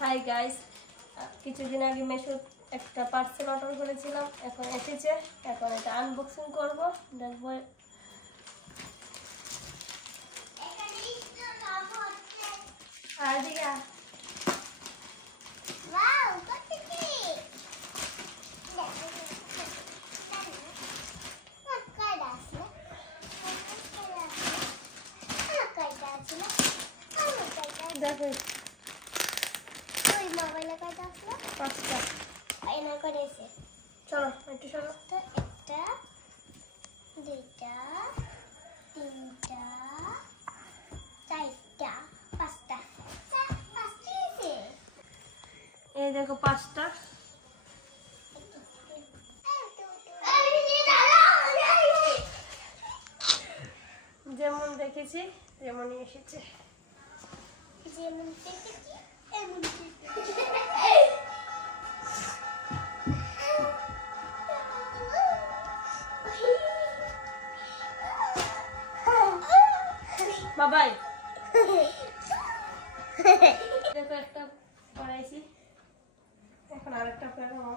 Hi guys, কিছুদিন আগে মেশো একটা পার্সেল অর্ডার করেছিলাম, এখন এসেছে। এখন এটা আনবক্সিং করব, দেখবো। আর দিগা ওয়াও, কত কি দেখো ওই মোবাইলে কয়টা আসলো? 5টা। এনা করেছে। চলো একটু সরো। তো একটা, দুইটা, তিনটা, চারটা, পাঁচটা। পাঁচটা হয়েছে। এই দেখো 5টা। যেমন দেখেছি তেমনই এসেছে। যেমন দেখেছি এমন বাবাই দেখো একটা পড়াইছি, এখন আরেকটা পড়াবো।